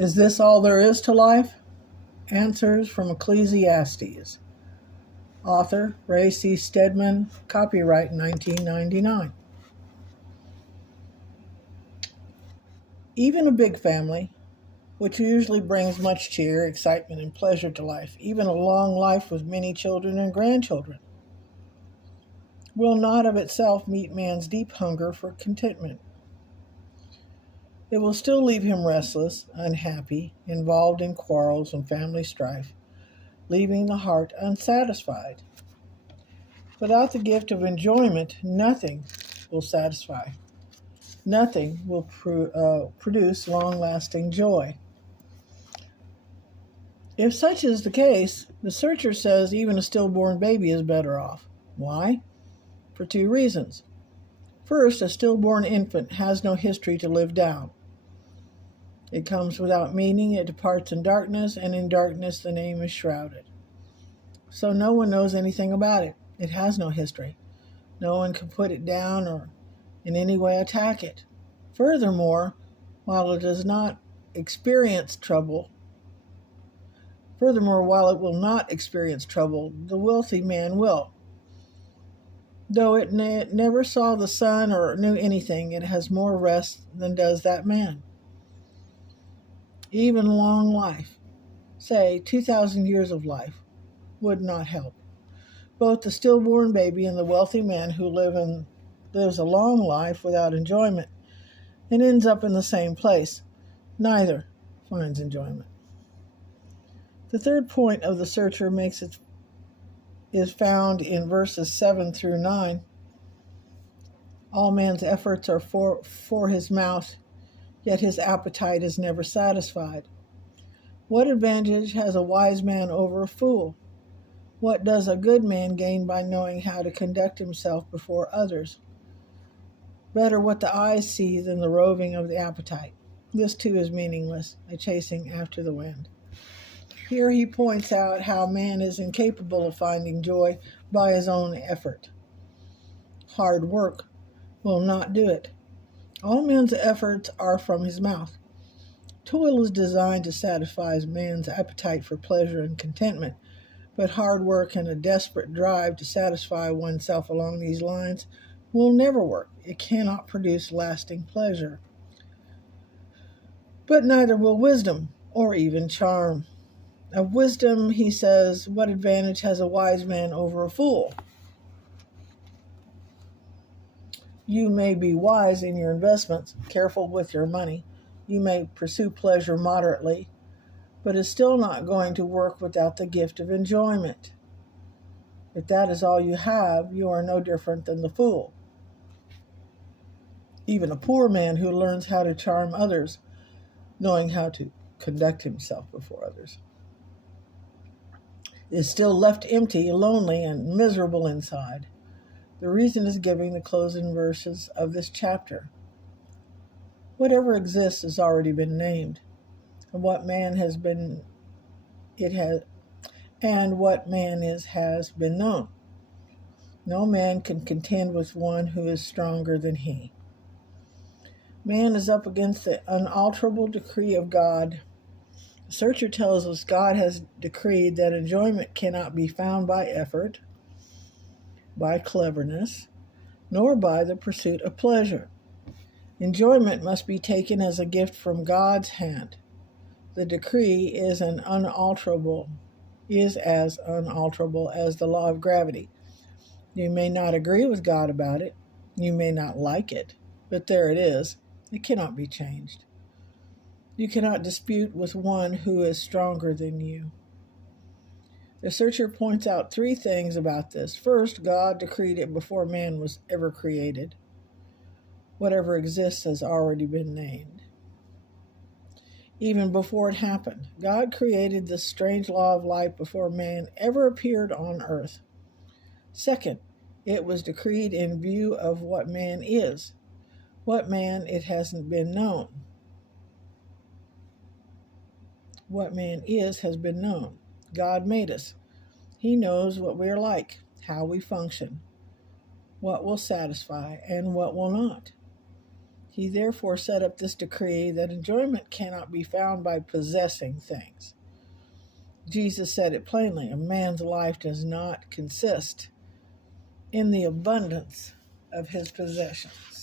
Is this all there is to life? Answers from Ecclesiastes. Author Ray C Stedman, copyright 1999. Even a big family, which usually brings much cheer, excitement, and pleasure to life, even a long life with many children and grandchildren, will not of itself meet man's deep hunger for contentment. It will still leave him restless, unhappy, involved in quarrels and family strife, leaving the heart unsatisfied. Without the gift of enjoyment, nothing will satisfy. Nothing will produce long-lasting joy. If such is the case, the searcher says even a stillborn baby is better off. Why? For two reasons. First, a stillborn infant has no history to live down. It comes without meaning, it departs in darkness, and in darkness the name is shrouded. So no one knows anything about it. It has no history. No one can put it down or in any way attack it. Furthermore, while it will not experience trouble, the wealthy man will. Though it never saw the sun or knew anything, it has more rest than does that man. Even long life, say 2,000 years of life, would not help. Both the stillborn baby and the wealthy man who lives a long life without enjoyment and ends up in the same place, neither finds enjoyment. The third point of the searcher is found in verses 7 through 9. All man's efforts are for his mouth, yet his appetite is never satisfied. What advantage has a wise man over a fool? What does a good man gain by knowing how to conduct himself before others? Better what the eyes see than the roving of the appetite. This too is meaningless, a chasing after the wind. Here he points out how man is incapable of finding joy by his own effort. Hard work will not do it. All man's efforts are from his mouth. Toil is designed to satisfy man's appetite for pleasure and contentment, but hard work and a desperate drive to satisfy oneself along these lines will never work. It cannot produce lasting pleasure. But neither will wisdom or even charm. Of wisdom, he says, what advantage has a wise man over a fool? You may be wise in your investments, careful with your money. You may pursue pleasure moderately, but is still not going to work without the gift of enjoyment. If that is all you have, you are no different than the fool. Even a poor man who learns how to charm others, knowing how to conduct himself before others, is still left empty, lonely, and miserable inside. The reason is given the closing verses of this chapter. Whatever exists has already been named, and what man is has been known. No man can contend with one who is stronger than he. Man is up against the unalterable decree of God. The searcher tells us God has decreed that enjoyment cannot be found by effort, by cleverness, nor by the pursuit of pleasure. Enjoyment must be taken as a gift from God's hand. The decree is as unalterable as the law of gravity. You may not agree with God about it. You may not like it, but there it is. It cannot be changed. You cannot dispute with one who is stronger than you. The searcher points out three things about this. First, God decreed it before man was ever created. Whatever exists has already been named. Even before it happened, God created this strange law of life before man ever appeared on earth. Second, it was decreed in view of what man is. What man it hasn't been known. What man is has been known. God made us. He knows what we are like, how we function, what will satisfy, and what will not. He therefore set up this decree that enjoyment cannot be found by possessing things. Jesus said it plainly, a man's life does not consist in the abundance of his possessions.